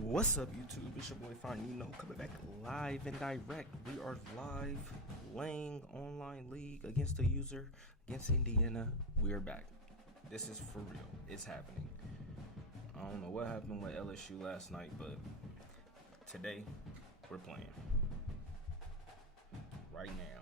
What's up, YouTube? It's your boy Finino coming back live and direct. We are live playing online league against the user against Indiana. We are back. This is for real. It's happening. I don't know what happened with LSU last night, but today we're playing right now.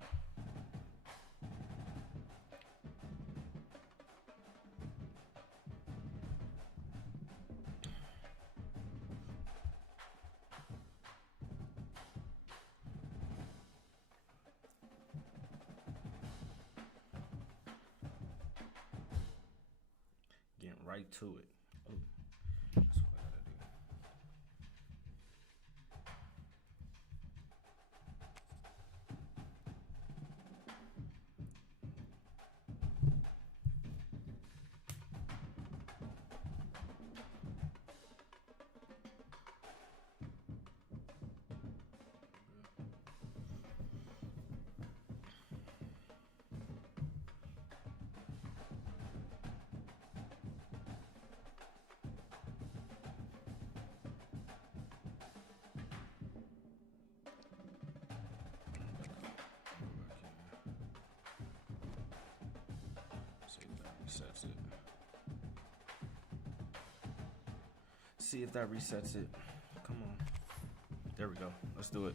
Getting right to it. Oh, that's what I gotta do. Resets it. See if that resets it. Come on. There we go. Let's do it.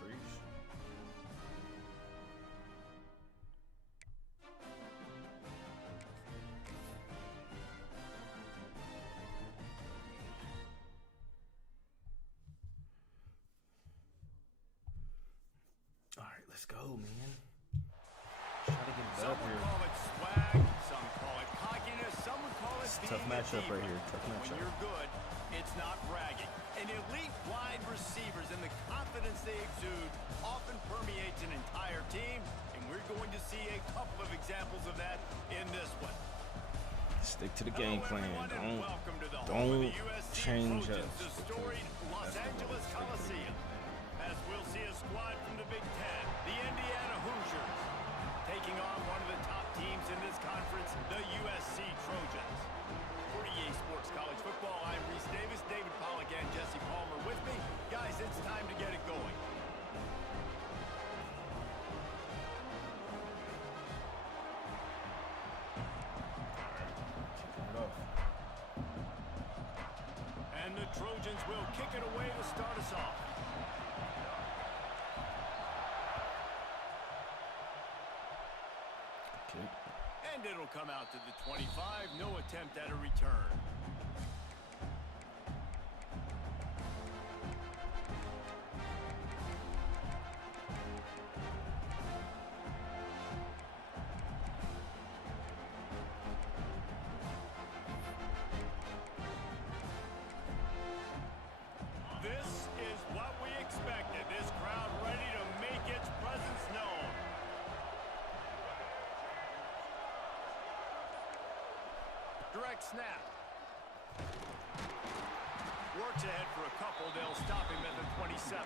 Freeze. All right, let's go, man. Try to get it Some up would here. call it swag, some call it cockiness, some would call it being Tough matchup a right diva. here. Tough When matchup. you're good, it's not bragging. And elite wide receivers and the confidence they exude often permeates an entire team, and we're going to see a couple of examples of that in this one. Stick to the game Hello, plan. everyone, and welcome to the home Don't of the USC change Trojans, up. the storied Los Angeles Coliseum. As we'll see a squad from the Big Ten, the Indiana Hoosiers, taking on one of the top teams in this conference, the USC Trojans. For EA Sports College Football, I'm Reese Davis, David Pollack, and Jesse Palmer with me. Guys, it's time to get it going. And the Trojans will kick it away to start us off. Okay. And it'll come out to the 25. No attempt at a return. This is what we expected. This crowd ready to make its presence known. Direct snap. Works ahead for a couple. They'll stop him at the 27.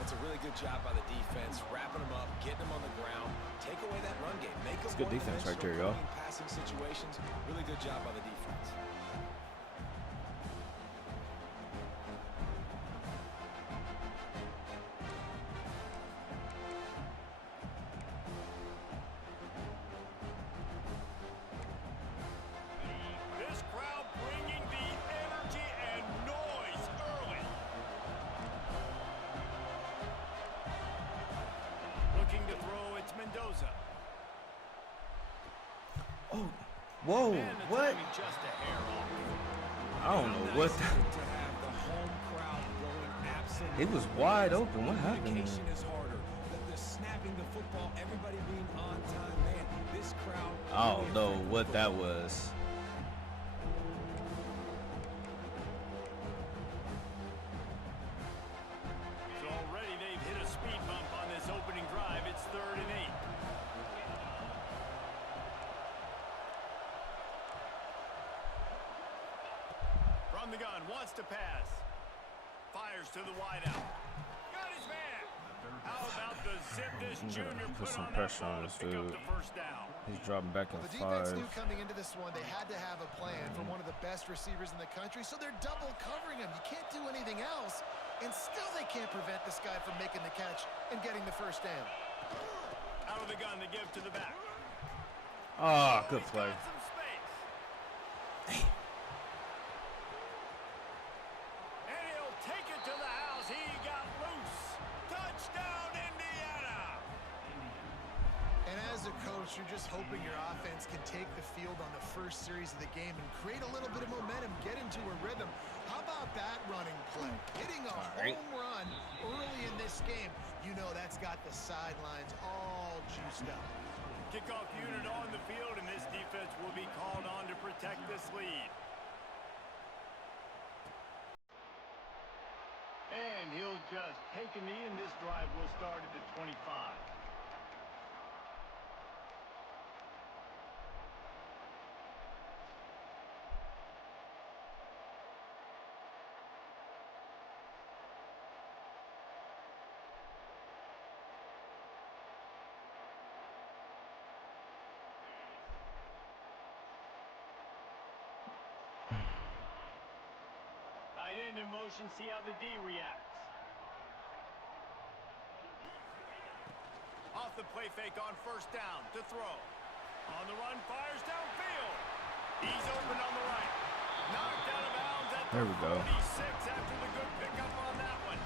That's a really good job by the defense, wrapping them up, getting them on the ground, take away that run game, make them good defense right there, y'all. passing situations. Really good job by the defense. Oh, whoa, And the what? timing just a hair off. I don't know what. To have the home crowd going absolutely. It was wide open. What happened? Communication is harder. The snapping the football, everybody being on time. Man, this crowd. I don't know what that was. So already they've hit a speed bump on this opening drive. It's 3rd and 8. From the gun, wants to pass. Fires to the wideout. Got his man. How about the zip this junior Put some on pressure that on ball this to pick up dude. the first down? He's dropping back in The defense 5. knew coming into this one they had to have a plan for one of the best receivers in the country, so they're double covering him. You can't do anything else, and still they can't prevent this guy from making the catch and getting the first down. Out of the gun to give to the back. Ah, good He's play. got some space. And he'll take it to the house. He got loose. Touchdown, Indiana. And as a coach, you're just hoping your offense can take the field on the first series of the game and create a little bit of momentum, get into a rhythm. How about that running play? Hitting a right. home run early in this game. You know that's got the sidelines all juiced up. Kickoff unit on the field, and this defense will be called on to protect this lead. And he'll just take a knee, and this drive will start at the 25. Tight end in motion, see how the D reacts. Off the play fake on first down to throw. On the run, fires downfield. He's open on the right. Knocked out of bounds at There we the go. 46 after the good pickup on that one.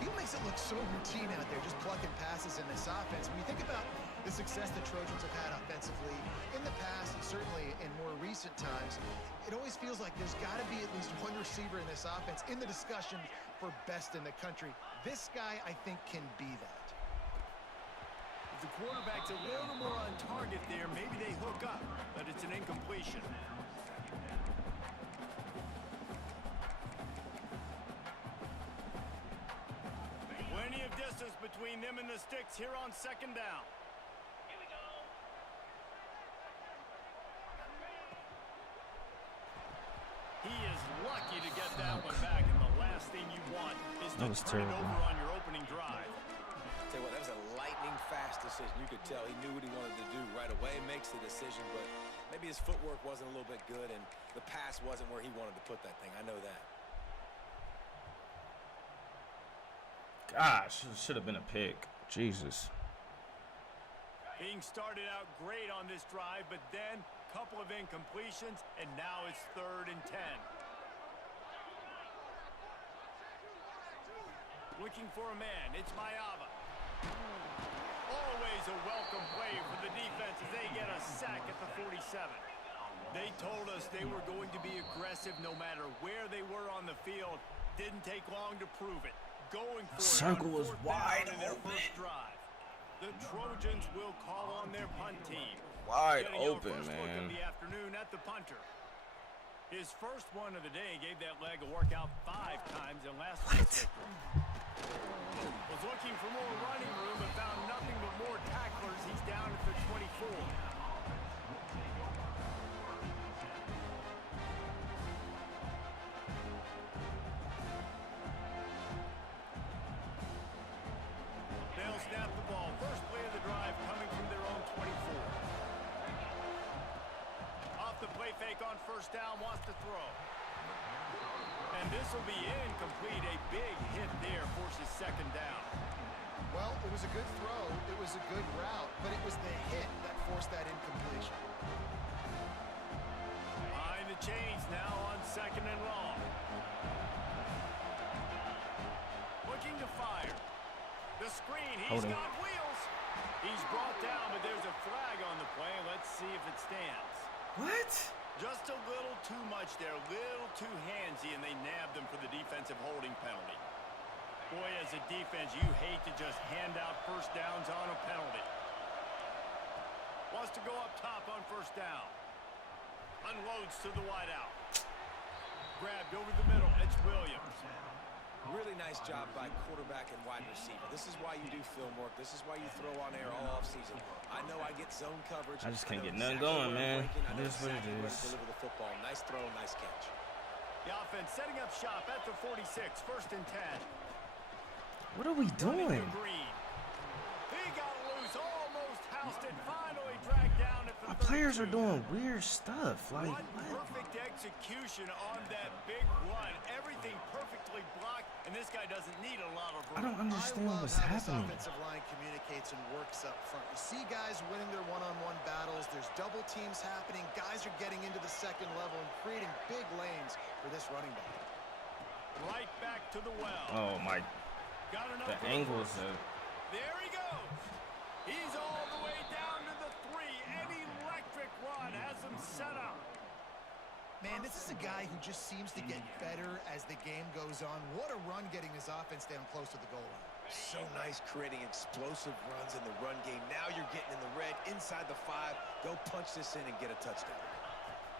He makes it look so routine out there, just plucking passes in this offense. When you think about the success the Trojans have had offensively in the past, and certainly in more recent times, it always feels like there's got to be at least one receiver in this offense in the discussion for best in the country. This guy, I think, can be that. If the quarterback's a little more on target there, maybe they hook up, but it's an incompletion. Plenty of distance between them and the sticks here on second down. He is lucky to get that one back, and the last thing you want is to turn it over on your opening drive. Tell you what, that was a lightning-fast decision. You could tell he knew what he wanted to do right away, makes the decision, but maybe his footwork wasn't a little bit good, and the pass wasn't where he wanted to put that thing. I know that. Gosh, it should have been a pick. Jesus. Being started out great on this drive, but then a couple of incompletions, and now it's 3rd and 10. Looking for a man, it's Mayava. Always a welcome play for the defense as they get a sack at the 47. They told us they were going to be aggressive no matter where they were on the field. Didn't take long to prove it. Going for Circle it on was 4th wide down in their open. first drive. The Trojans will call on their punt team. Wide Getting our open, first look of man. the afternoon at the punter. His first one of the day gave that leg a workout 5 times in last week's victory. Was looking for more running room but found nothing but more tacklers. He's down at the 24. They'll snap the ball. First play of the drive coming from their own 24. Off the play fake on first down, wants to throw. And this will be incomplete. A big hit there forces second down. Well, it was a good throw, it was a good route, but it was the hit that forced that incompletion. Behind the chains now on 2nd and long. Looking to fire. The screen, he's Holding. got wheels. He's brought down, but there's a flag on the play. Let's see if it stands. What? Just a little too much there, a little too handsy, and they nabbed him for the defensive holding penalty. Boy, as a defense, you hate to just hand out first downs on a penalty. Wants to go up top on first down. Unloads to the wideout. Grabbed over the middle. It's Williams. Really nice job by quarterback and wide receiver. This is why you do film work. This is why you throw on air all offseason. I know I get zone coverage. I just can't get nothing exactly going, man. I know It is what it exactly where to is. deliver the football. Nice throw, nice catch. The offense setting up shop at the 46. First and 10. What are we doing? Green. He got loose, almost housed it, finally dragged down at the Our players are 32. doing weird stuff. Like, One what? perfect execution on that big run. Everything perfectly blocked, and this guy doesn't need a lot of room. I don't understand I love what's how happening. This offensive line communicates and works up front. You see guys winning their one-on-one battles. There's double teams happening. Guys are getting into the second level and creating big lanes for this running back. Right back to the well. Oh my! Got enough The room. angles of There he goes. He's all the way down to the 3. An electric run has him set up. Man, this is a guy who just seems to get better as the game goes on. What a run getting his offense down close to the goal line. So nice creating explosive runs in the run game. Now you're getting in the red inside the 5. Go punch this in and get a touchdown.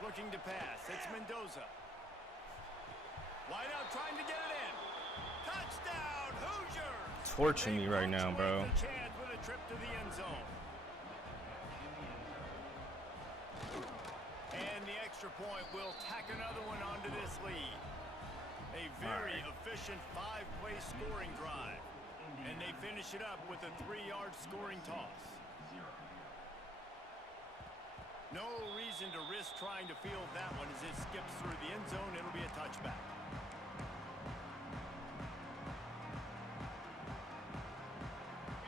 Looking to pass. It's Mendoza. Wide out trying to get it in. Touchdown, Hoosiers! torching me right now, bro. A chance with a trip to the end zone. And the extra point will tack another one onto this lead. A very efficient 5-play scoring drive. And they finish it up with a 3-yard scoring toss. No reason to risk trying to field that one as it skips through the end zone. It'll be a touchback.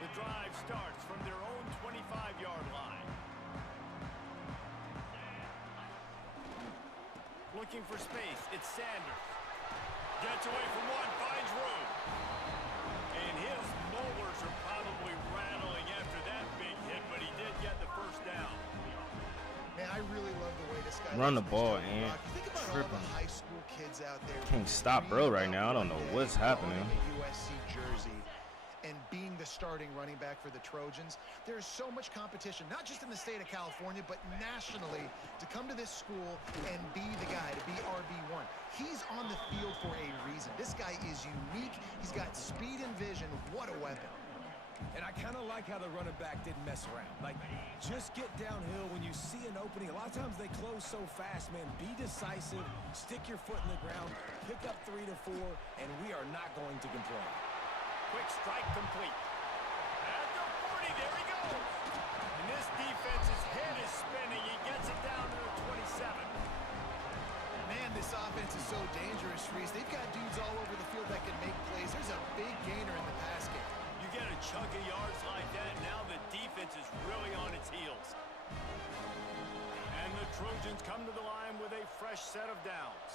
The drive starts from their own 25-yard line. Looking for space. It's Sanders. Gets away from one, finds room. And his molars are probably rattling after that big hit, but he did get the first down. Man, I really love the way this guy Run the looks ball, next to and Rock. Think about all tripping. the high school kids out there. Can't stop bro right now. I don't know what's happening. A USC jersey and being the starting running back for the Trojans. There's so much competition, not just in the state of California, but nationally, to come to this school and be the guy, to be RB1. He's on the field for a reason. This guy is unique. He's got speed and vision. What a weapon. And I kind of like how the running back didn't mess around. Like, just get downhill when you see an opening. A lot of times they close so fast, man. Be decisive, stick your foot in the ground, pick up 3 to 4, and we are not going to complain. Quick strike complete. At the 40, there he goes. And this defense's head is spinning. He gets it down to the 27. Man, this offense is so dangerous, Reese. They've got dudes all over the field that can make plays. There's a big gainer in the pass game. You get a chunk of yards like that, now the defense is really on its heels. And the Trojans come to the line with a fresh set of downs.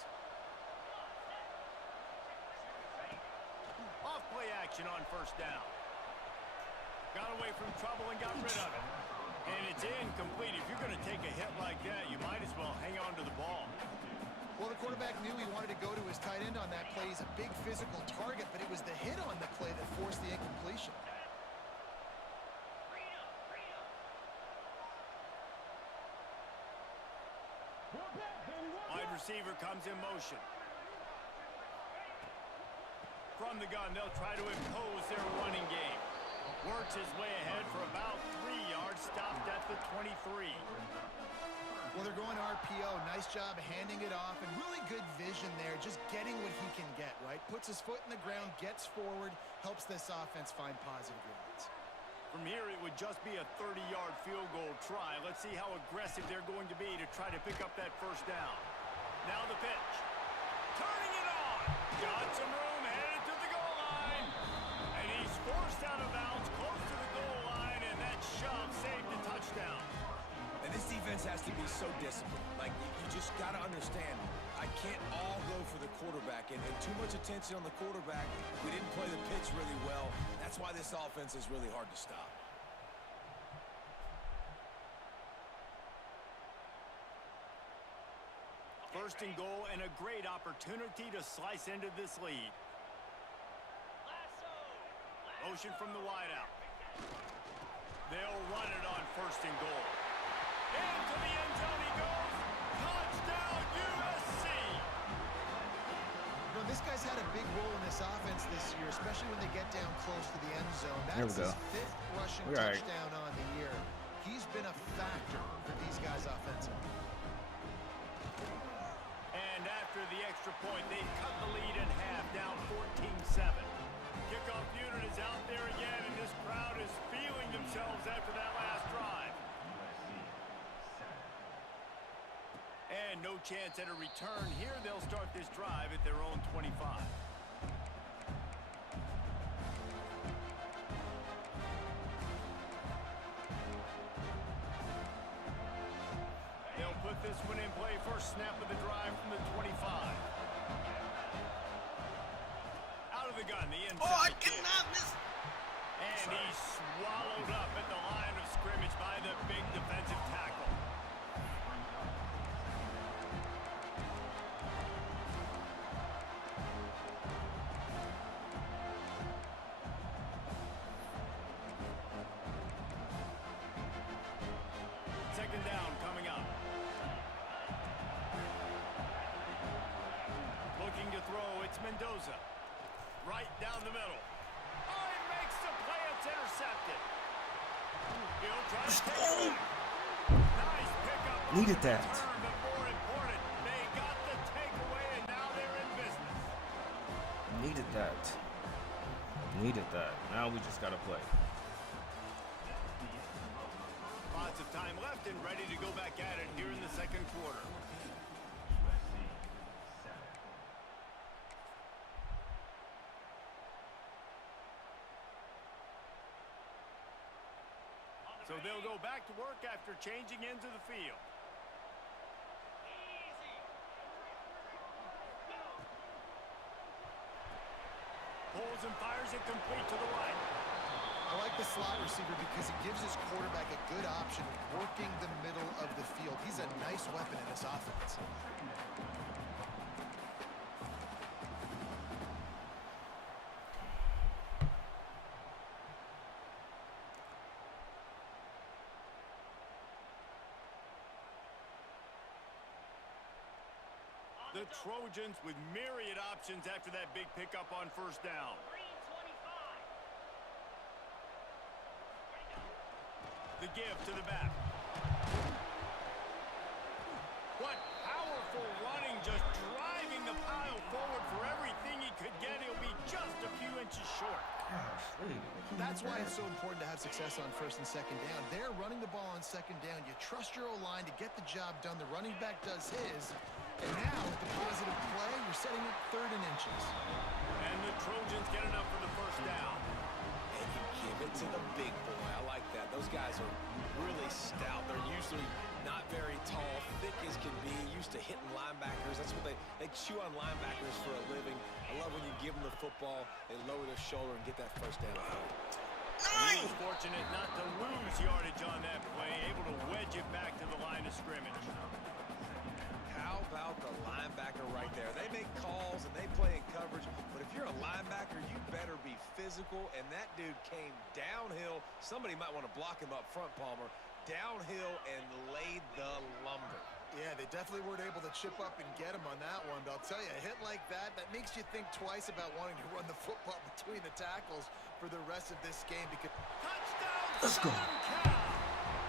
Off-play action on first down. Got away from trouble and got rid of it. And it's incomplete. If you're going to take a hit like that, you might as well hang on to the ball. Well, the quarterback knew he wanted to go to his tight end on that play. He's a big physical target, but it was the hit on the play that forced the incompletion. Wide receiver comes in motion. From the gun, they'll try to impose their running game. Works his way ahead for about 3 yards, stopped at the 23. Well, they're going RPO. Nice job handing it off, and really good vision there, just getting what he can get, right? Puts his foot in the ground, gets forward, helps this offense find positive yards. From here, it would just be a 30-yard field goal try. Let's see how aggressive they're going to be to try to pick up that first down. Now the pitch. Turning it on. Got some room, headed to the goal line. And he's forced out of bounds, close to the goal line, and that shove saved the touchdown. And this defense has to be so disciplined. Like, you just got to understand, I can't all go for the quarterback. And too much attention on the quarterback. We didn't play the pitch really well. That's why this offense is really hard to stop. First and goal, and a great opportunity to slice into this lead. Motion from the wideout. They'll run it on first and goal. Into the end zone he goes. Touchdown, USC! You know, this guy's had a big role in this offense this year, especially when they get down close to the end zone. There we That's go. his 5th rushing We're all right. touchdown on the year. He's been a factor for these guys offensively. And after the extra point, they cut the lead in half, down 14-7. Kickoff unit is out there again, and this crowd is feeling themselves after that last drive. And no chance at a return here. They'll start this drive at their own 25. They'll put this one in play. First snap of the drive from the 25. Out of the gun, the inside. Oh, I cannot miss. And he's swallowed up at the line of scrimmage by the big defensive tackle. Second down coming up. Looking to throw, it's Mendoza. Right down the middle. Oh, he makes the play. It's intercepted. He'll try to take it. Nice pickup. Needed that. Return, but more important, they got the takeaway, and now they're in business. Needed that. Needed that. Now we just gotta play. Lots of time left and ready to go back at it here in the second quarter. So they'll go back to work after changing into the field. Pulls and fires it complete to the right. I like the slot receiver because he gives his quarterback a good option working the middle of the field. He's a nice weapon in this offense. The Trojans with myriad options after that big pickup on first down. The give to the back. What powerful running, just driving the pile forward for everything he could get. He'll be just a few inches short. That's why it's so important to have success on first and second down. They're running the ball on second down. You trust your O-line to get the job done. The running back does his. And now, with the positive play, you're setting up third and inches. And the Trojans get enough for the first down. And you give it to the big boy. I like that. Those guys are really stout. They're usually not very tall, thick as can be, used to hitting linebackers. That's what they chew on linebackers for a living. I love when you give them the football, they lower their shoulder and get that first down. He was fortunate not to lose yardage on that play, able to wedge it back to the line of scrimmage. How about the linebacker right there? They make calls and they play in coverage, but if you're a linebacker, you better be physical, and that dude came downhill. Somebody might want to block him up front, Palmer. Downhill and laid the lumber. Yeah, they definitely weren't able to chip up and get him on that one, but I'll tell you, a hit like that makes you think twice about wanting to run the football between the tackles for the rest of this game. Because Touchdown, Let's go. Southern Cal.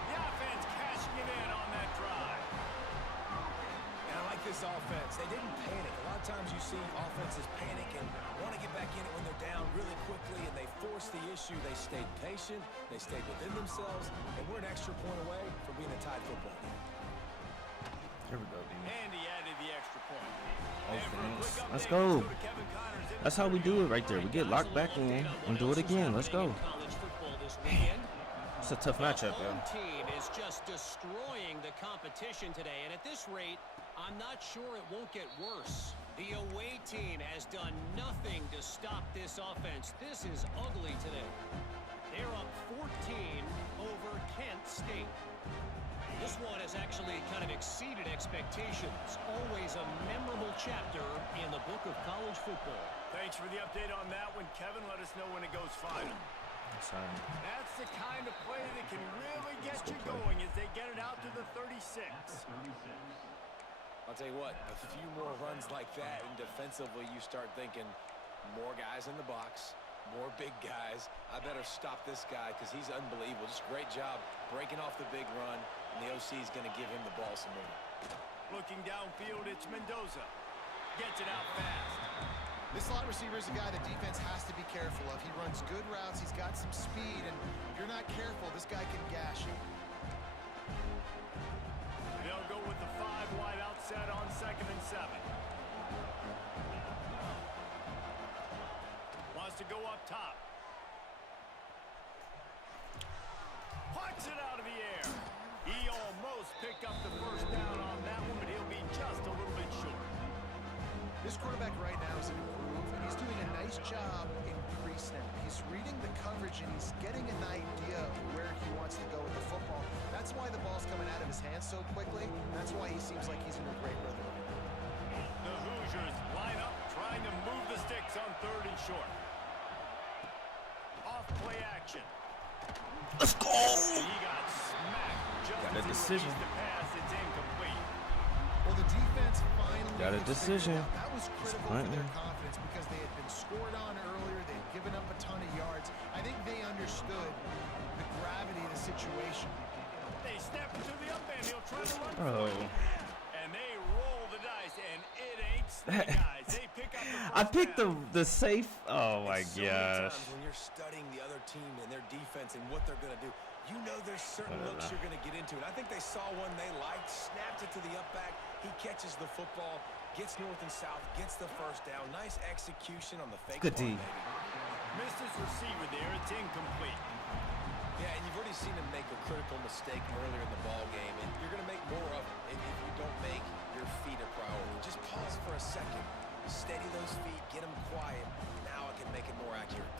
The offense cashing it in on that drive. And I like this offense. They didn't panic. A lot of times you see offenses panic and want to get back in it when they're down really quickly, and they force the issue. They stayed patient. They stayed within themselves, and we're an extra point away from being a tied football game. Here we go, dude. And he added the extra point. Offense. Let's go. That's how we do it right there. We get locked back in and do it again. Let's go. It's a tough matchup, yo. Home team is just destroying the competition today, and at this rate, I'm not sure it won't get worse. The away team has done nothing to stop this offense. This is ugly today. They're up 14 over Kent State. This one has actually kind of exceeded expectations. Always a memorable chapter in the book of college football. Thanks for the update on that one, Kevin. Let us know when it goes final. That's the kind of play that can really get you going as they get it out to the 36. I'll tell you what, a few more runs like that, and defensively you start thinking more guys in the box, more big guys. I better stop this guy because he's unbelievable. Just great job breaking off the big run, and the OC is going to give him the ball some more. Looking downfield, it's Mendoza. Gets it out fast. This slot receiver is a guy the defense has to be careful of. He runs good routes. He's got some speed, and if you're not careful, this guy can gash you. They'll go with the 5-wide outset on 2nd and 7. Wants to go up top. Punts it out of the air. He almost picked up the first down on that one, but he'll be just a little bit short. This quarterback right now is an improve, and he's doing a nice job in pre-snap. He's reading the coverage, and he's getting an idea of where he wants to go with the football. That's why the ball's coming out of his hands so quickly. That's why he seems like he's in a great rhythm. The Hoosiers line up, trying to move the sticks on 3rd and short. Off play action. Let's go! He got smacked just Got a as he decision. released the pass. It's incomplete. Well, the defense finally Got a decision. That was critical for their confidence because they had been scored on earlier. They had given up a ton of yards. I think they understood the gravity of the situation. They snap it to the up end. He'll try to run Bro. for it. And they roll the dice, and it ain't snake eyes. They pick up the first I picked down. the safe. Oh my So many gosh. times when you're studying the other team and their defense and what they're going to do, you know there's certain looks you're going to get into. And I think they saw one they liked, snapped it to the up back. He catches the football, gets north and south, gets the first down. Nice execution on the fake Good ball, D. maybe. Missed his receiver there. It's incomplete. Yeah, and you've already seen him make a critical mistake earlier in the ball game, and you're going to make more of it if you don't make your feet a priority. Just pause for a second, steady those feet, get them quiet. Now I can make it more accurate.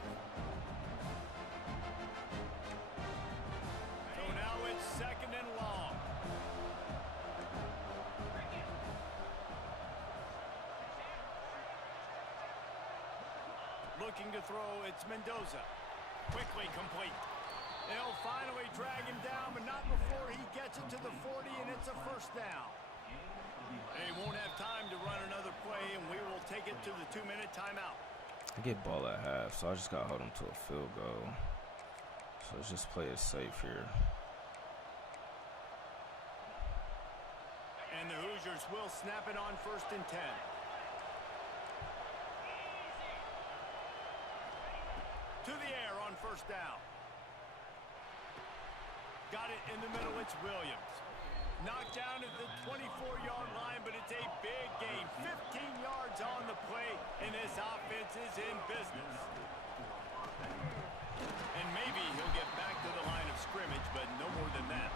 So now it's 2nd and long. Looking to throw, it's Mendoza. Quickly complete. They'll finally drag him down, but not before he gets it to the 40, and it's a first down. They won't have time to run another play, and we will take it to the 2-minute timeout. I get ball at half, so I just got to hold him to a field goal. So let's just play it safe here. And the Hoosiers will snap it on 1st and 10. To the air on 1st down. Got it in the middle, it's Williams. Knocked down at the 24-yard line, but it's a big gain. 15 yards on the play, and this offense is in business. And maybe he'll get back to the line of scrimmage, but no more than that.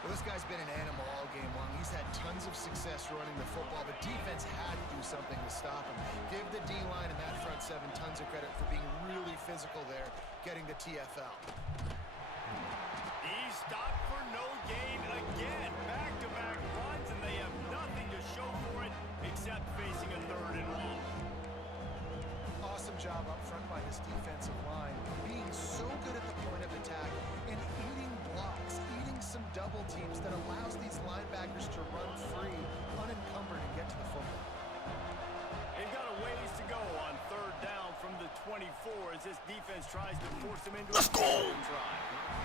Well, this guy's been an animal all game long. He's had tons of success running the football. The defense had to do something to stop him. Give the D-line and that front seven tons of credit for being really physical there, getting the TFL. He stopped for no gain again. Back-to-back runs, and they have nothing to show for it except facing a 3rd and long. Awesome job up front by this defensive line, being so good at the point of attack and eating blocks, eating some double teams that allows these linebackers to run free, unencumbered, and get to the football. They've got a ways to go on 3rd down from the 24 as this defense tries to force them into a try.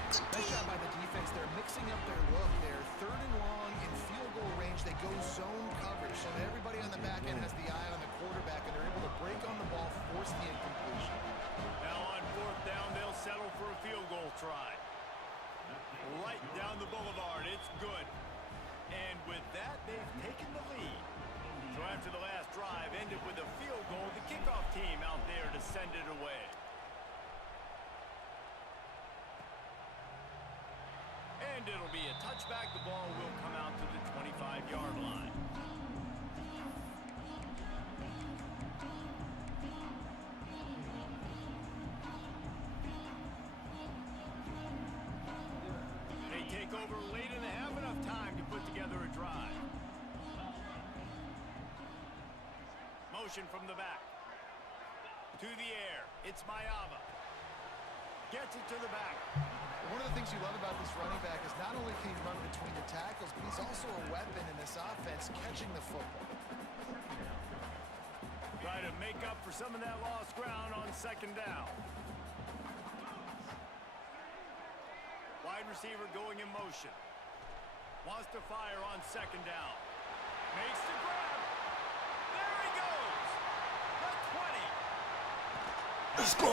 Nice job by the defense. They're mixing up their look. They're 3rd and long in field goal range. They go zone coverage, so that everybody on the back end has the eye on the quarterback, and they're able to break on the ball, force the incompletion. Now on 4th down, they'll settle for a field goal try. Right down the boulevard, it's good. And with that, they've taken the lead. So after the last drive ended with a field goal, the kickoff team out there to send it away. And And it'll be a touchback. The ball will come out to the 25-yard line. They take over late and they have enough time to put together a drive. Motion from the back. To the air. It's Mayava. Gets it to the back. One of the things you love about this running back is not only can he run between the tackles, but he's also a weapon in this offense catching the football. Try to make up for some of that lost ground on second down. Wide receiver going in motion. Wants to fire on second down. Makes the grab. There he goes. The 20. Let's go!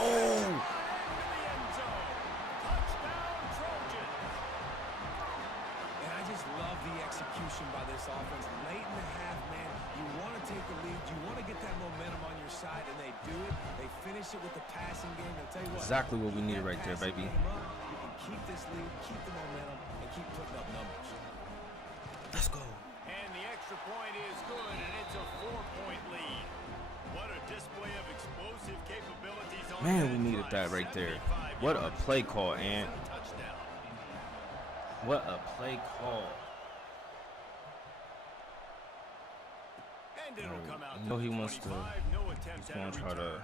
And I just love the execution by this offense. Late in the half, man, you want to take the lead. You want to get that momentum on your side, and they do it. They finish it with the passing game. I'll tell you what. Exactly what we need right there, baby. You can keep this lead, keep the momentum, and keep putting up numbers. Let's go. And the extra point is good, and it's a 4-point lead. What a display of explosive capabilities on Man, we needed that right there. What a play call, Ant. Touchdown. What a play call. And it'll come out I know to he the wants to. 25. No attempt He's at a gonna try return. to.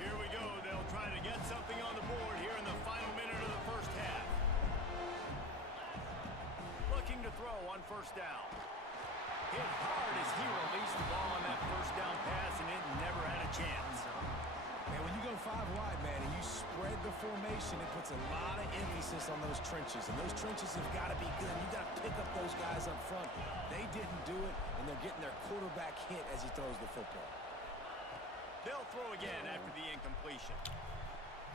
Here we go. They'll try to get something on the board here in the final minute of the first half. Looking to throw on first down. Hit hard as he released the ball on that first down pass, and it never had a chance. And when you go 5 wide, man, and you spread the formation, it puts a lot of emphasis on those trenches. And those trenches have got to be good. You got to pick up those guys up front. They didn't do it, and they're getting their quarterback hit as he throws the football. They'll throw again after the incompletion.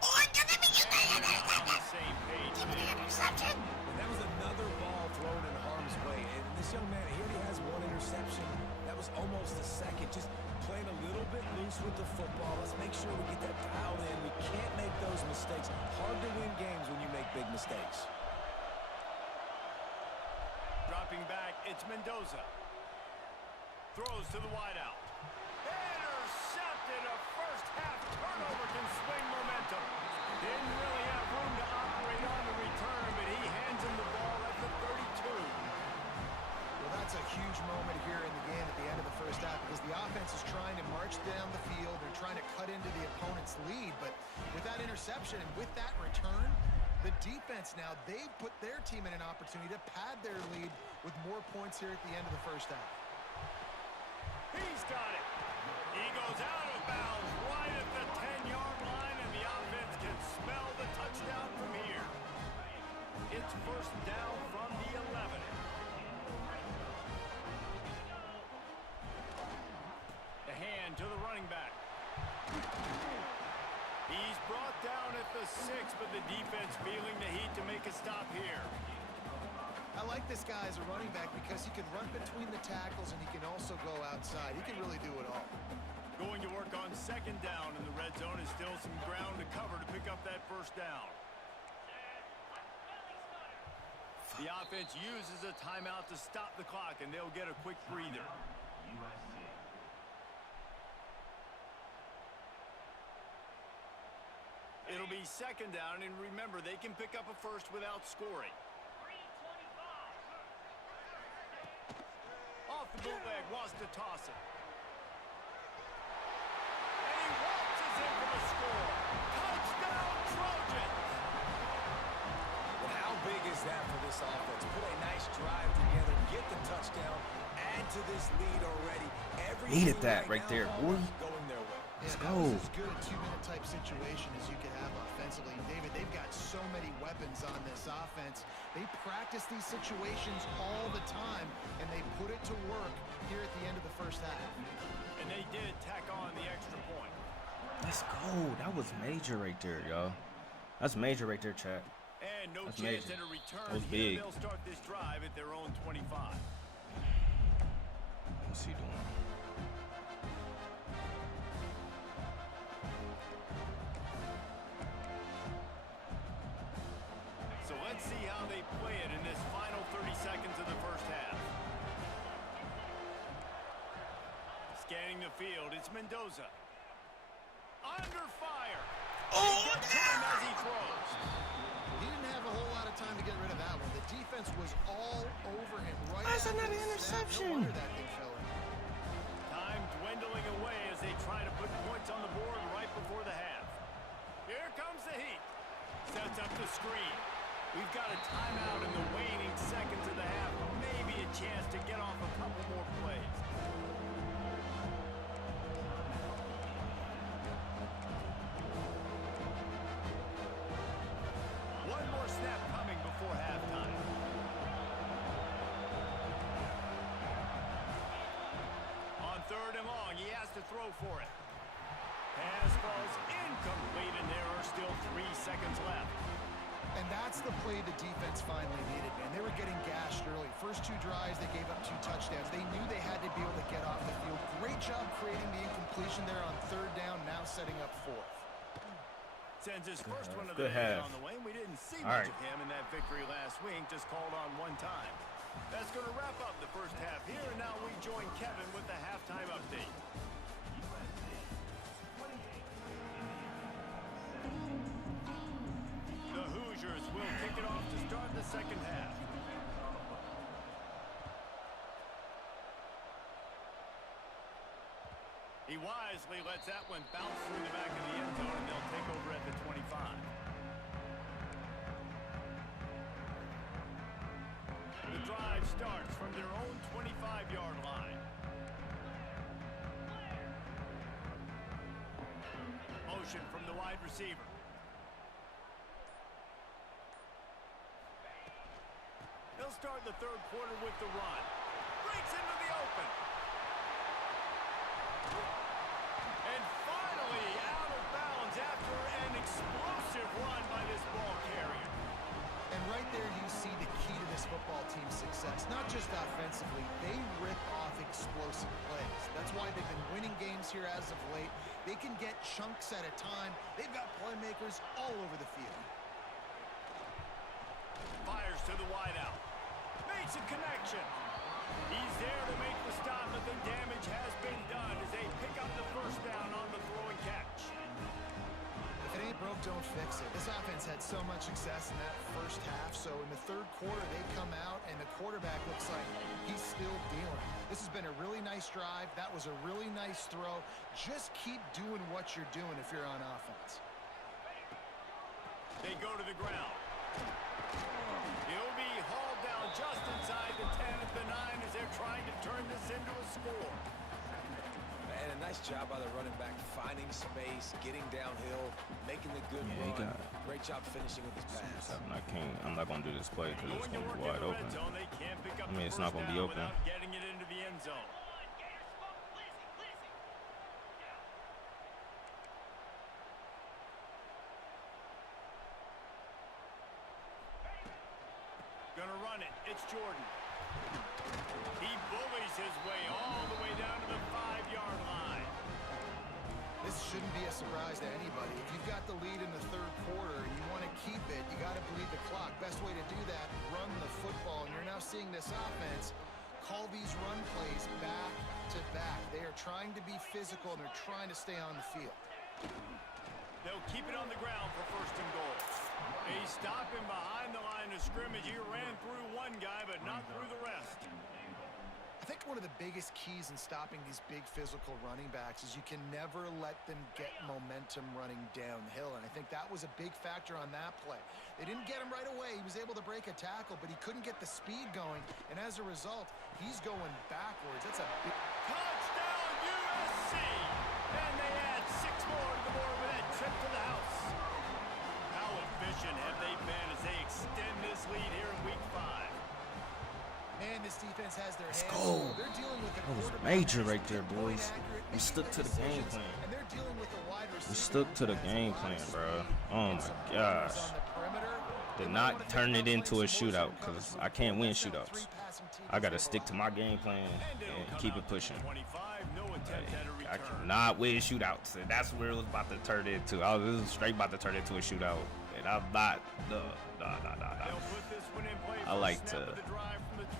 Oh, you're gonna be And they're not on the same page there. interception. And that was another ball thrown in harm's way. And this young man, he already has 1 interception. That was almost a second. Just playing a little bit loose with the football. Let's make sure we get that dialed in. We can't make those mistakes. Hard to win games when you make big mistakes. Dropping back, it's Mendoza. Throws to the wideout. Intercepted. A first half turnover can swing momentum. Didn't really have room to operate on the return, but he hands him the ball at the 32. Well, that's a huge moment here in the game at the end of the first half because the offense is trying to march down the field. They're trying to cut into the opponent's lead, but with that interception and with that return, the defense now, they've put their team in an opportunity to pad their lead with more points here at the end of the first half. He's got it. He goes out of bounds right at the 10-yard line, and the offense can smell the touchdown from here. It's first down from the 11. The hand to the running back. He's brought down at the 6, but the defense feeling the heat to make a stop here. I like this guy as a running back because he can run between the tackles and he can also go outside. He can really do it all. Going to work on second down in the red zone is still some ground to cover to pick up that first down. The offense uses a timeout to stop the clock, and they'll get a quick breather. It'll be second down, and remember, they can pick up a first without scoring. Off the bootleg, wants to toss it. And he waltzes in for the score. Touchdown, Trojans! Well, how big is that for this offense? Put a nice drive together, get the touchdown, add to this lead already. Needed that right there, boy. Going their way. Let's Yeah, go. that was as good a 2-minute type situation as you could have offensively. David, they've got so many weapons on this offense. They practice these situations all the time, and they put it to work here at the end of the first half. And they did tack on the extra point. Let's go. That was major right there, y'all. That's major right there, chat. And no That's chance major. at a return. That was Here big. they'll start this drive at their own 25. What's he doing? So let's see how they play it in this final 30 seconds of the first half. Scanning the field, it's Mendoza. Under fire. Oh, Time as he throws. He didn't have a whole lot of time to get rid of that one. The defense was all over him right That's after another the snap. interception. No wonder that thing fell in. Time dwindling away as they try to put points on the board right before the half. Here comes the heat. Sets up the screen. We've got a timeout in the waning seconds of the half. Maybe a chance to get off a couple more plays. One more snap coming before halftime. On 3rd and long, he has to throw for it. Pass falls incomplete, and there are still 3 seconds left. And that's the play the defense finally needed, man. They were getting gashed early. First 2 drives, they gave up 2 touchdowns. They knew they had to be able to get off the field. Great job creating the incompletion there on 3rd down, now setting up 4th. Sends his first one of Good the day half. on the way. We didn't see All much right. of him in that victory last week, just called on 1 time. That's going to wrap up the first half here, and now we join Kevin with the halftime update. The Hoosiers will kick it off to start the second half. He wisely lets that one bounce through the back of the end zone, and they'll take over at the 25. The drive starts from their own 25-yard line. Motion from the wide receiver. They'll start the 3rd quarter with the run. Breaks into the open. And finally out of bounds after an explosive run by this ball carrier. And right there you see the key to this football team's success. Not just offensively, they rip off explosive plays. That's why they've been winning games here as of late. They can get chunks at a time. They've got playmakers all over the field. Fires to the wideout. Makes a connection. He's there to make the stop, but the damage has been done as they pick up the first down on the throw and catch. If it ain't broke, don't fix it. This offense had so much success in that first half, so in the 3rd quarter, they come out, and the quarterback looks like he's still dealing. This has been a really nice drive. That was a really nice throw. Just keep doing what you're doing if you're on offense. They go to the ground. He'll be hauled down just inside the 10 at the 9 as they're trying to turn this into a score. Man, a nice job by the running back, finding space, getting downhill, making the good run. Great job finishing with his pass. I'm not gonna do this play because it's Going to gonna work be in wide the red open. zone, they can't pick up I mean, the it's not first gonna be down open. without getting it into the end zone. Gonna run it. It's Jordan. He bullies his way all the way down to the 5-yard line. This shouldn't be a surprise to anybody. If you've got the lead in the 3rd quarter and you want to keep it, you got to bleed the clock. Best way to do that, run the football. And you're now seeing this offense call these run plays back to back. They are trying to be physical, and they're trying to stay on the field. They'll keep it on the ground for 1st and goal. They stop him behind the line of scrimmage. He ran through one guy, but not through the rest. I think one of the biggest keys in stopping these big physical running backs is you can never let them get momentum running downhill, and I think that was a big factor on that play. They didn't get him right away. He was able to break a tackle, but he couldn't get the speed going, and as a result, he's going backwards. That's a big... Touchdown, USC! And they add 6 more to the board with that trip to the house. How efficient have they been as they extend this lead here in Week 5? Man, this defense has their hands go. full. They're dealing with the That was quarterback major who's right there, boys. pinpoint accurate, We making stuck good to the game decisions, plan. and they're dealing with the wide We receiver stuck to the who has game a lot plan, of bro. speed Oh and my some gosh. on the perimeter. Did They not wanna turn think it about into playing a some motion shootout coverage because with I can't win that's now shootouts. 3 passing teams. I gotta stick to my game plan and keep it pushing. I cannot win shootouts, and that's where it was about to turn into. It was straight about to turn into a shootout, and I'm not. Nah. I like to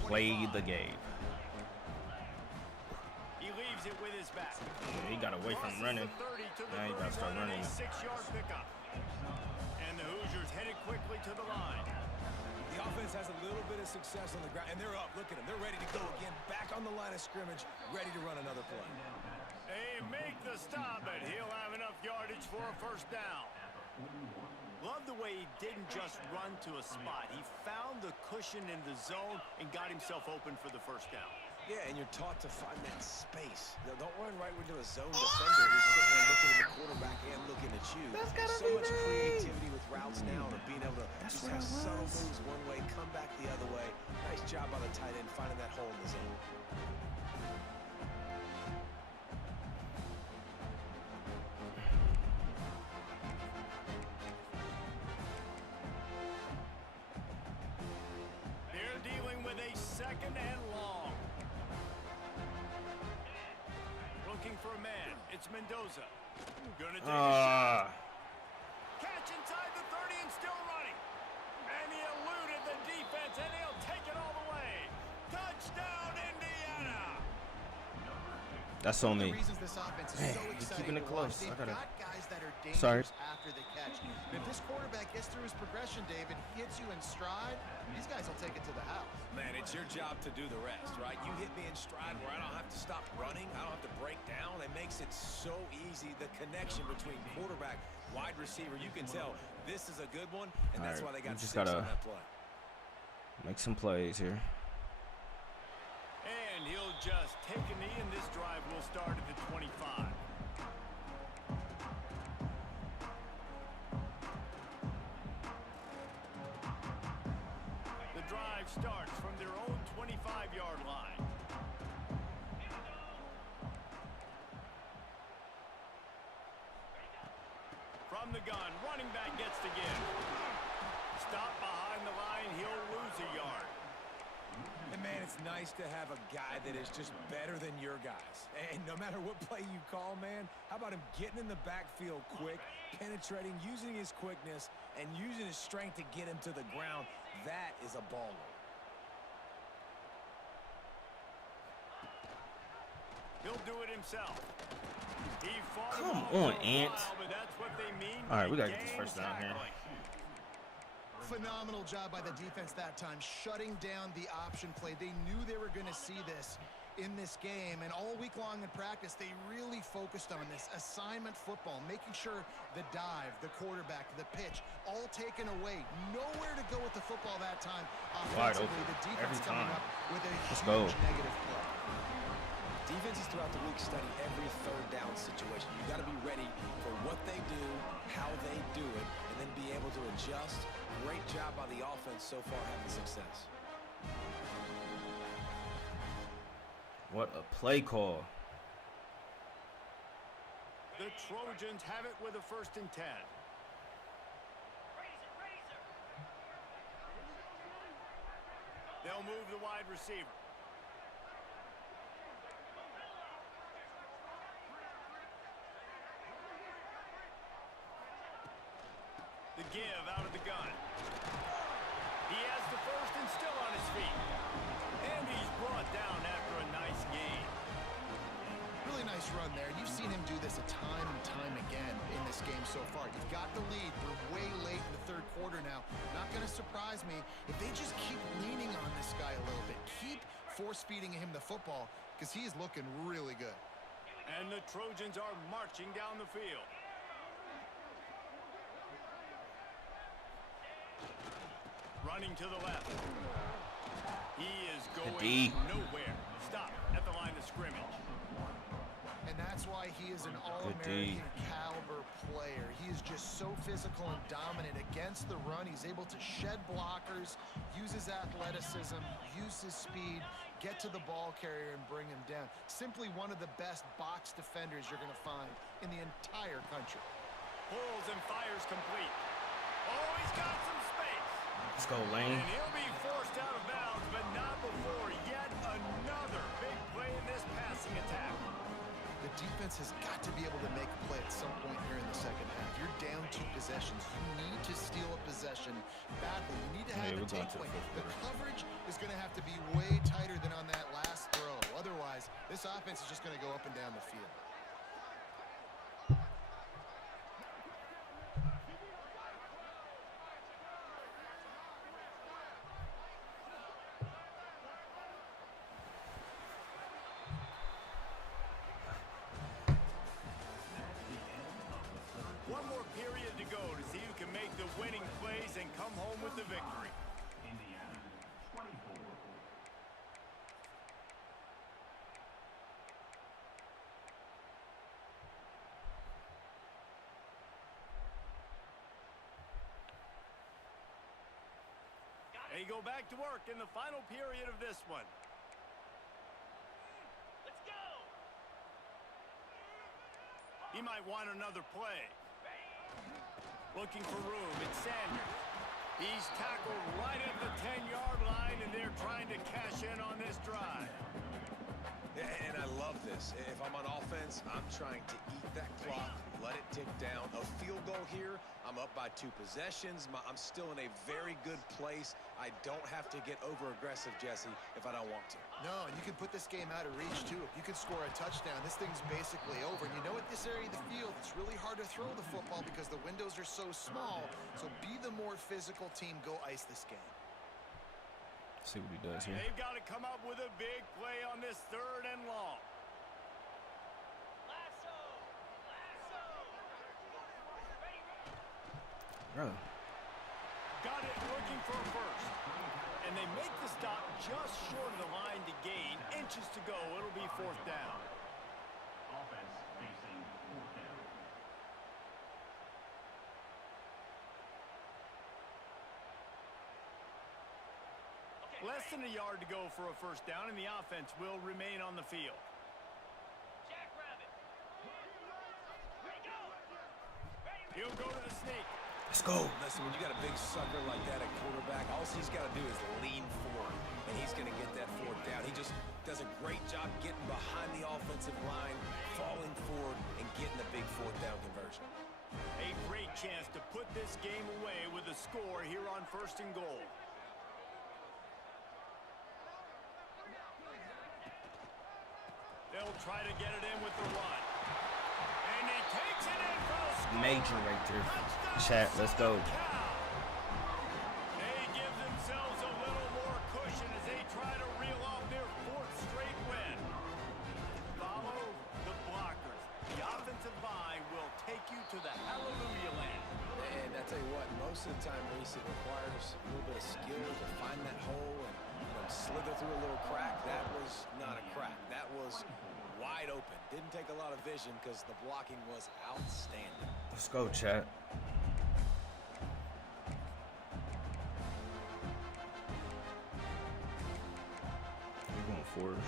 play the game. He leaves it with his back. Yeah, he got away from running. Now he got to start running. 6-yard pickup. And the Hoosiers headed quickly to the line. The offense has a little bit of success on the ground, and they're up. Look at them. They're ready to go again. Back on the line of scrimmage, ready to run another play. They make the stop, but he'll have enough yardage for a first down. Love the way he didn't just run to a spot. He found the cushion in the zone and got himself open for the first down. Yeah, and you're taught to find that space. Now, don't run right into a zone defender who's sitting there looking at the quarterback and looking at you. That's gotta so be much me. creativity with routes now and being able to just have subtle moves one way, come back the other way. Nice job by the tight end finding that hole in the zone. They're dealing with a second and long. Looking for a man. It's Mendoza. Gonna take a shot. Catch inside the 30 and still running. And he eluded the defense, and he'll take it all the way. Touchdown, Indiana! That's on The me. reasons this offense is Man, so you're exciting keeping it to watch. close. They've I gotta- got guys that are Sorry. dangerous after the catch. And if this quarterback gets through his progression, David, hits you in stride, these guys will take it to the house. Man, it's your job to do the rest, right? You hit me in stride where I don't have to stop running. I don't have to break down. It makes it so easy. The connection between quarterback, wide receiver, you can tell this is a good one, and that's All why right, they got we just 6 gotta- on that play. Make some plays here. And he'll just take a knee, and this drive will start at the 25. The drive starts from their own 25-yard line. From the gun, running back gets the give. Stop behind the line, he'll lose a yard. And, man, it's nice to have a guy that is just better than your guys. And no matter what play you call, man, how about him getting in the backfield quick, penetrating, using his quickness, and using his strength to get him to the ground? That is a baller. He'll do it himself. He fought Come him on, off for a Ant. while, but that's what they mean All right, by we gotta get this game first down here. tackling. Phenomenal job by the defense that time, shutting down the option play. They knew they were going to see this in this game, and all week long in practice, they really focused on this assignment football, making sure the dive, the quarterback, the pitch, all taken away. Nowhere to go with the football that time. Wide Offensively, open the defense every coming time. up with a Let's huge go. negative play. Defenses throughout the week study every third down situation. You got to be ready for what they do, how they do it, and then be able to adjust. Great job by the offense so far having success. What a play call. The Trojans have it with a 1st and 10. They'll move the wide receiver. The give out of the gun. He has the first and still on his feet. And he's brought down after a nice gain. Really nice run there. You've seen him do this a time and time again in this game so far. You've got the lead. We're way late in the third quarter now. Not going to surprise me if they just keep leaning on this guy a little bit. Keep force-feeding him the football because he is looking really good. And the Trojans are marching down the field. Running to the left. He is going nowhere. Stop at the line of scrimmage. And that's why he is an all-American caliber player. He is just so physical and dominant against the run. He's able to shed blockers, use his athleticism, use his speed, get to the ball carrier and bring him down. Simply one of the best box defenders you're going to find in the entire country. Pulls and fires complete. Oh, he's got some space. Let's go, Lane. And he'll be forced out of bounds, but not before yet offense has got to be able to make a play at some point here in the second half. You're down 2 possessions. You need to steal a possession badly. You need to have a takeaway. The coverage is going to have to be way tighter than on that last throw. Otherwise, this offense is just going to go up and down the field. One more period to go to see who can make the winning plays and come home with the victory. They go back to work in the final period of this one. Let's go! He might want another play. Looking for room. It's Sanders. He's tackled right at the 10-yard line, and they're trying to cash in on this drive. And I love this. If I'm on offense, I'm trying to eat that clock, let it tick down. A field goal here, I'm up by 2 possessions. I'm still in a very good place. I don't have to get over-aggressive, Jesse, if I don't want to. No, and you can put this game out of reach, too. If you can score a touchdown, this thing's basically over. And you know, at this area of the field, it's really hard to throw the football because the windows are so small. So be the more physical team. Go ice this game. See what he does here. They've got to come up with a big play on this 3rd and long. Bro. Got it looking for a first. And they make the stop just short of the line to gain. Inches to go. It'll be 4th down. Offense facing 4th down. Less than a yard to go for a first down, and the offense will remain on the field. He'll go to the sneak. Let's go. Listen, when you got a big sucker like that at quarterback, all he's got to do is lean forward, and he's going to get that 4th down. He just does a great job getting behind the offensive line, falling forward, and getting the big 4th down conversion. A great chance to put this game away with a score here on 1st and goal. They'll try to get it in with the run. And he takes it in for the score. Major right there. Chat, let's go. They give themselves a little more cushion as they try to reel off their 4th straight win. Follow the blockers. The offensive line will take you to the hallelujah land. And I tell you what, most of the time, Reese, it requires a little bit of skill to find that hole and slither through a little crack. That was not a crack. That was wide open. Didn't take a lot of vision because the blocking was outstanding. Let's go, chat. We're going forward.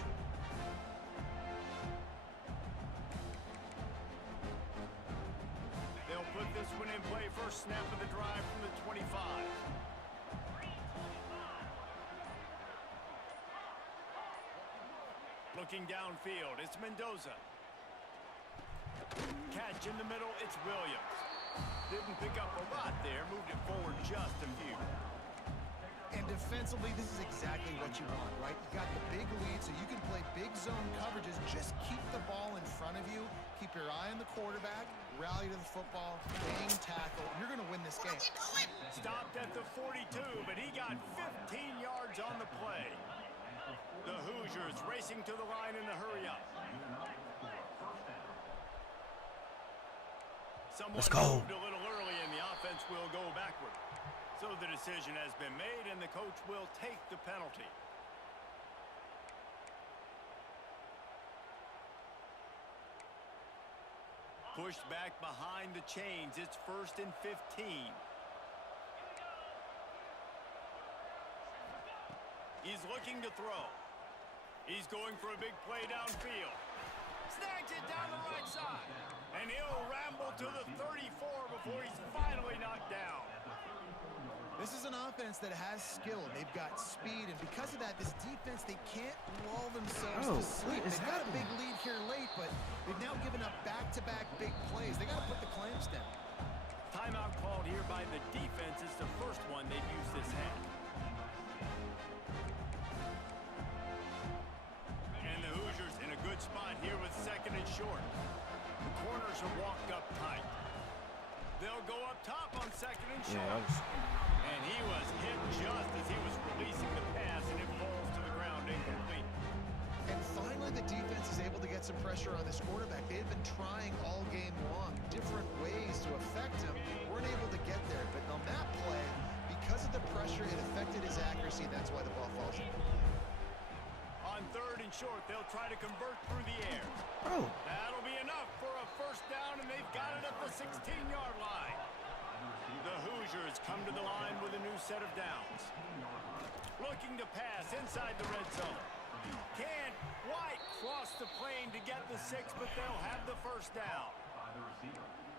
They'll put this one in play. First snap of the drive from the 25. Looking downfield, it's Mendoza. Catch in the middle, it's Williams. Didn't pick up a lot there, moved it forward just a few. And defensively, this is exactly what you want, right? You got the big lead, so you can play big zone coverages. Just keep the ball in front of you. Keep your eye on the quarterback. Rally to the football. Bang, tackle. You're going to win this game. Stopped at the 42, but he got 15 yards on the play. The Hoosiers racing to the line in the hurry-up. Let's go. Moved a little early, and the offense will go backward. So the decision has been made, and the coach will take the penalty. Pushed back behind the chains. It's 1st and 15. He's looking to throw. He's going for a big play downfield. Snags it down the right side. And he'll ramble to the 34 before he's finally knocked down. This is an offense that has skill. They've got speed, and because of that, this defense, they can't lull themselves to sleep. They've got a big lead here late, but they've now given up back-to-back big plays. They got to put the clamps down. Timeout called here by the defense. It's the first one they've used this half. And the Hoosiers in a good spot here with second and short. The corners are walked up tight. They'll go up top on second and short. And he was hit just as he was releasing the pass, and it falls to the ground incomplete. And finally, the defense is able to get some pressure on this quarterback. They had been trying all game long, different ways to affect him. Weren't able to get there, but on that play, because of the pressure, it affected his accuracy, and that's why the ball falls in. On third and short, they'll try to convert through the air. That'll be enough for a first down, and they've got it at the 16-yard line. The Hoosiers come to the line with a new set of downs. Looking to pass inside the red zone. Can't quite cross the plane to get the 6, but they'll have the first down.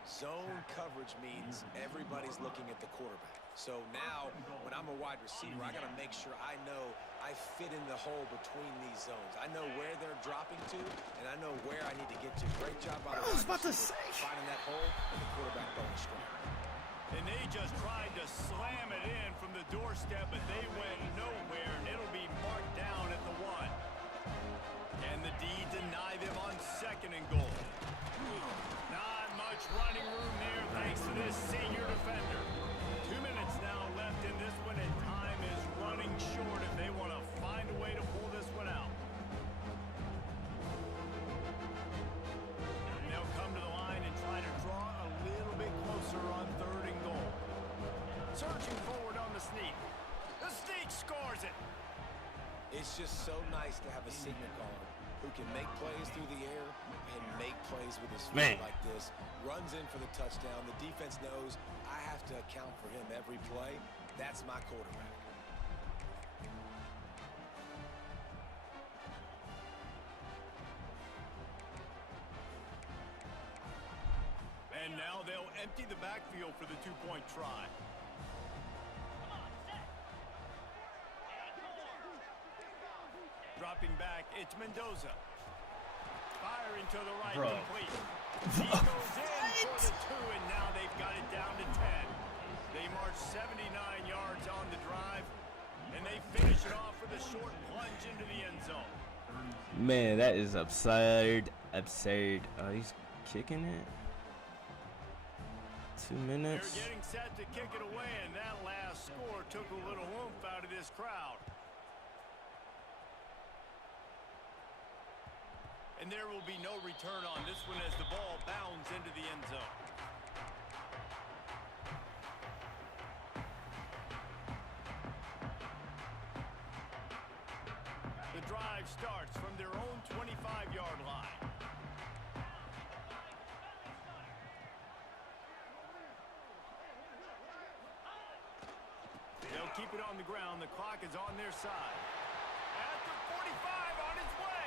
Zone coverage means everybody's looking at the quarterback. So now, when I'm a wide receiver, I got to make sure I know I fit in the hole between these zones. I know where they're dropping to, and I know where I need to get to. Great job by the wide receiver finding that hole, and the quarterback going straight. And they just tried to slam it in from the doorstep, but they went nowhere, and it'll be marked down at the 1. And the D deny them on second and goal. Not much running room there thanks to this senior defender. 2 minutes now left in this one, and time is running short if they want to find a way to pull this one out. And they'll come to the line and try to draw a little bit closer on third and goal. Surging forward on the sneak. The sneak scores it. It's just so nice to have a signal caller who can make plays through the air and make plays with his feet like this. Runs in for the touchdown. The defense knows I have to account for him every play. That's my quarterback. And now they'll empty the backfield for the two-point try. Dropping back, it's Mendoza. Firing to the right, complete. He goes in for the 2, and now they've got it down to 10. They march 79 yards on the drive, and they finish it off with a short plunge into the end zone. Man, that is absurd. Absurd. He's kicking it. 2 minutes. They're getting set to kick it away, and that last score took a little oomph out of this crowd. And there will be no return on this one as the ball bounds into the end zone. The drive starts from their own 25-yard line. They'll keep it on the ground. The clock is on their side. At the 45 on its way.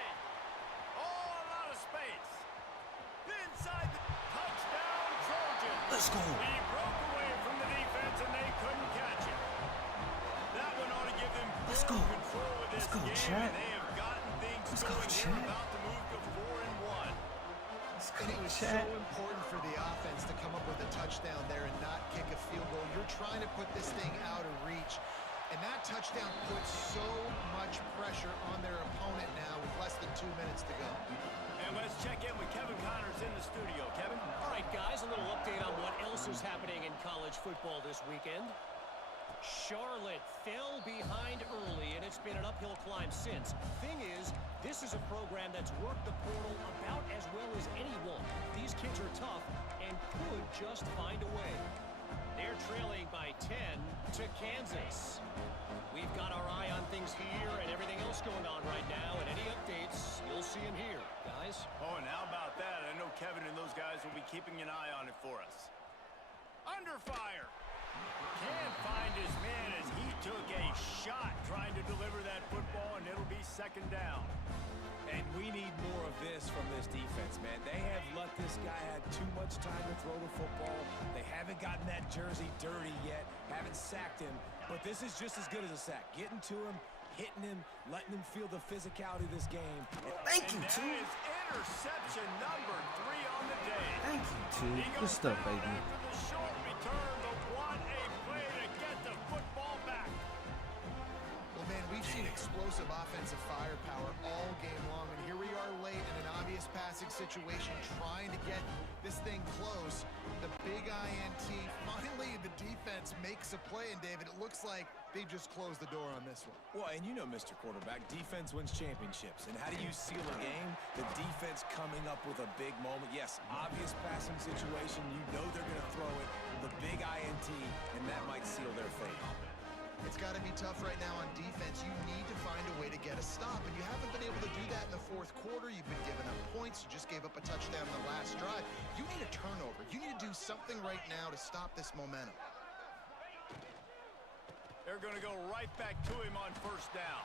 Oh, a lot of space. Inside the touchdown, Trojan. Let's go. He broke away from the defense, and they couldn't catch him. That one ought to give them full control of this game, Chat. and they have gotten things Let's going. go, They're Chat. about to move to 4-1. And it was so important for the offense to come up with a touchdown there and not kick a field goal. You're trying to put this thing out of reach. And that touchdown puts so much pressure on their opponent now with less than 2 minutes to go. And let's check in with Kevin Connors in the studio. Kevin? All right, guys, a little update on what else is happening in college football this weekend. Charlotte fell behind early, and it's been an uphill climb since. Thing is, this is a program that's worked the portal about as well as anyone. These kids are tough and could just find a way. They're trailing by 10 to Kansas. We've got our eye on things here and everything else going on right now, and any updates, you'll see them here, guys. Oh, and how about that? I know Kevin and those guys will be keeping an eye on it for us. Under fire. Can't find his man as he took a shot trying to deliver that football, and it'll be second down. And we need more of this from this defense, man. They have let this guy have too much time to throw the football. They haven't gotten that jersey dirty yet, haven't sacked him. But this is just as good as a sack. Getting to him, hitting him, letting him feel the physicality of this game. Thank you, That T. is interception number 3 on the day. Thank you, T. He Good goes stuff, down baby. after the short return, but what a play to get the football back. Well, man, we've seen explosive offensive firepower all game long, and here we are late in an obvious passing situation trying to get this thing close. The big INT, finally the defense makes a play, and David, it looks like they just closed the door on this one. Well, and you know, Mr. Quarterback, defense wins championships. And how do you seal a game? The defense coming up with a big moment. Yes, obvious passing situation. You know they're going to throw it. The big INT, and that might seal their fate. It's got to be tough right now on defense. You need to find a way to get a stop, and you haven't been able to do that in the fourth quarter. You've been giving up points. You just gave up a touchdown in the last drive. You need a turnover. You need to do something right now to stop this momentum. They're going to go right back to him on first down.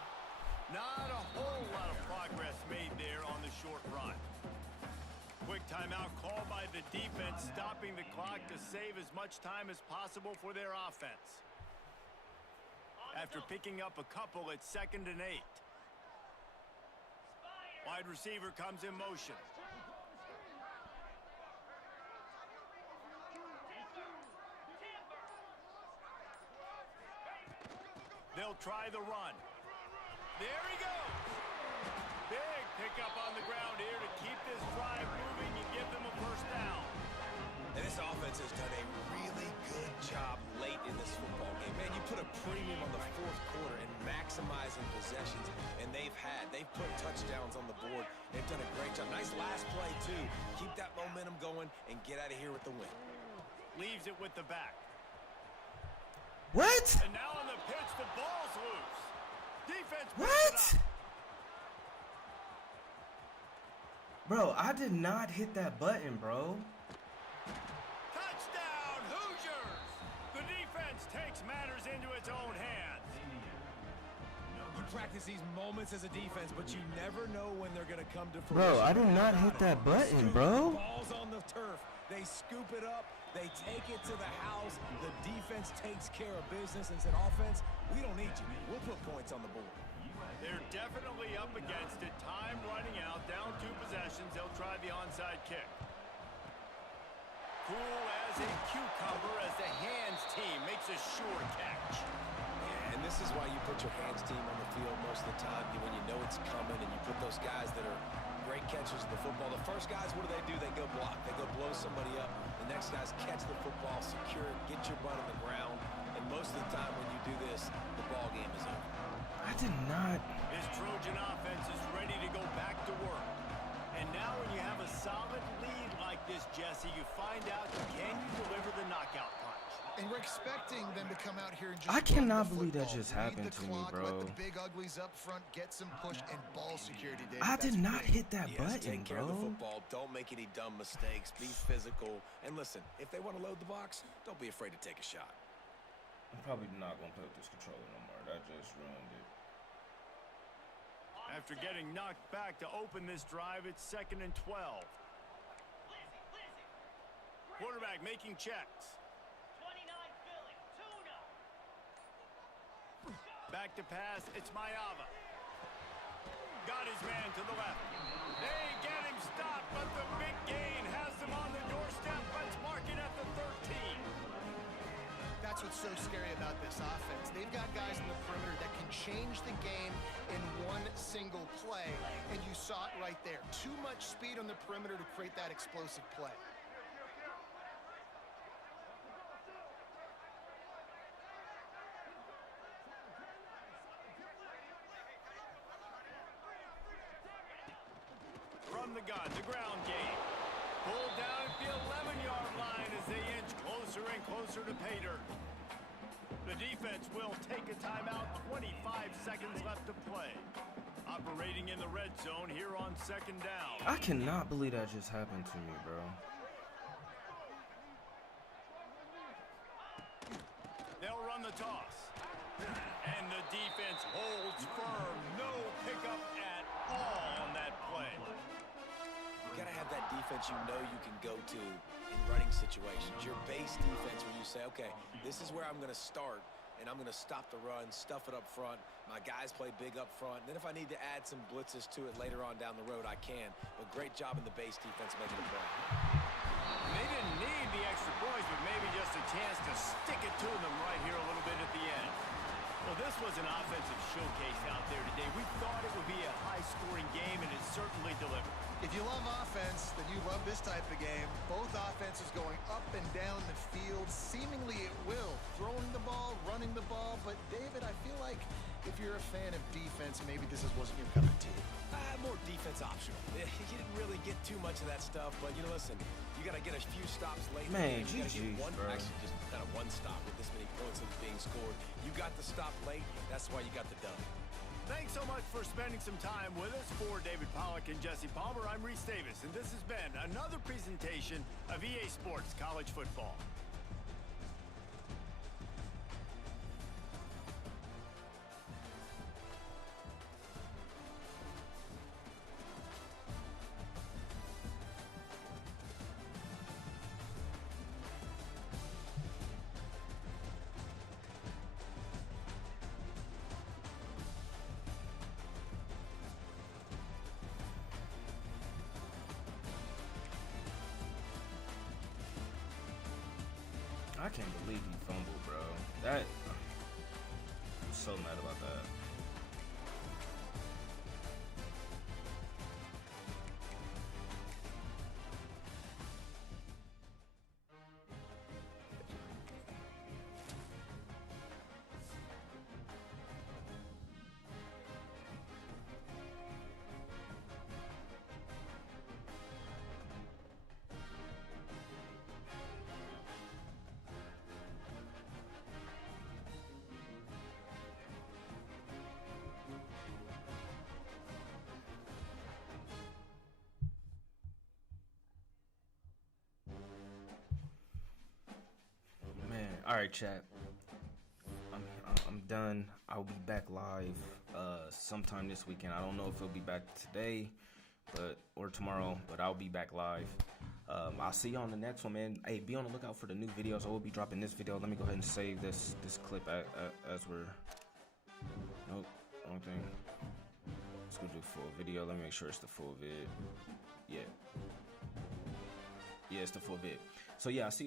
Not a whole lot of progress made there on the short run. Quick timeout called by the defense, stopping the clock to save as much time as possible for their offense. After picking up a couple at 2nd and 8. Wide receiver comes in motion. They'll try the run. There he goes. Big pickup on the ground here to keep this drive moving and give them a first down. And this offense has done a really good job late in this football game. Man, you put a premium on the fourth quarter and maximizing possessions, and they've put touchdowns on the board. They've done a great job. Nice last play, too. Keep that momentum going and get out of here with the win. Leaves it with the back. What? And now on the pitch, the ball's loose. Defense picks What? it up. Bro, I did not hit that button, bro. Touchdown, Hoosiers! The defense takes matters into its own hands. You practice these moments as a defense, but you never know when they're going to come to fruition. Bro, I did not hit that button, bro. Ball's on the turf. They scoop it up. They take it to the house. The defense takes care of business and said, offense, we don't need you. We'll put points on the board. They're definitely up against it. Time running out. Down 2 possessions. They'll try the onside kick. Cool as a cucumber as the hands team makes a sure catch. Yeah, and this is why you put your hands team on the field most of the time when you know it's coming, and you put those guys that are great catchers of the football. The first guys, what do? They go block. They go blow somebody up. The next guys catch the football, secure it, get your butt on the ground. And most of the time when you do this, the ball game is over. I did not. This Trojan offense is ready to go back to work. And now when you have a solid lead like this, Jesse, you find out, can you deliver the knockout punch? And we're expecting them to come out here and just I cannot run the believe that football. just Lead happened the to me, clock, bro. Let the big uglies up front get some push and ball security, David. I did That's not big. hit that Yes, button, take care of the bro. football. Don't make any dumb mistakes. Be physical. And listen, if they want to load the box, don't be afraid to take a shot. I'm probably not going to play with this controller no more. That just ruined it. After getting knocked back to open this drive, it's 2nd and 12. Quarterback making checks. Back to pass, it's Mayava. Got his man to the left. They get him stopped, but the big gain has them on the doorstep. Let's mark it at the 13. That's what's so scary about this offense. They've got guys in the perimeter that can change the game in one single play, and you saw it right there. Too much speed on the perimeter to create that explosive play. From the gun, the ground game. Pulled down at the 11-yard line as they inch closer and closer to pay dirt. The defense will take a timeout. 25 seconds left to play. Operating in the red zone here on 2nd down. I cannot believe that just happened to me, bro. They'll run the toss. And the defense holds firm. No pickup defense you know you can go to in running situations. Your base defense where you say, okay, this is where I'm going to start, and I'm going to stop the run, stuff it up front. My guys play big up front. And then if I need to add some blitzes to it later on down the road, I can. But great job in the base defense making a play. They didn't need the extra points, but maybe just a chance to stick it to them right here a little bit at the end. Well, this was an offensive showcase out there today. We thought it would be a high-scoring game, and it certainly delivered. If you love offense, then you love this type of game. Both offenses going up and down the field, seemingly at will. Throwing the ball, running the ball. But, David, I feel like if you're a fan of defense, maybe this wasn't your cup of tea. More defense optional. You didn't really get too much of that stuff, but, you know, listen, you got to get a few stops late. Man, You gotta get GG, one, bro. actually, just kind of one stop with this many points that was being scored. You got the stop late. That's why you got the dub. Thanks so much for spending some time with us. For David Pollack and Jesse Palmer, I'm Reese Davis, and this has been another presentation of EA Sports College Football. I can't believe he fumbled, bro. I'm so mad about that. All right, chat. I'm done. I'll be back live sometime this weekend. I don't know if it'll be back today, or tomorrow, but I'll be back live. I'll see you on the next one, man. Hey, be on the lookout for the new videos. I will be dropping this video. Let me go ahead and save this clip as we're. Nope, wrong thing. Let's go do full video. Let me make sure it's the full vid. Yeah, it's the full vid. So yeah, I'll see you on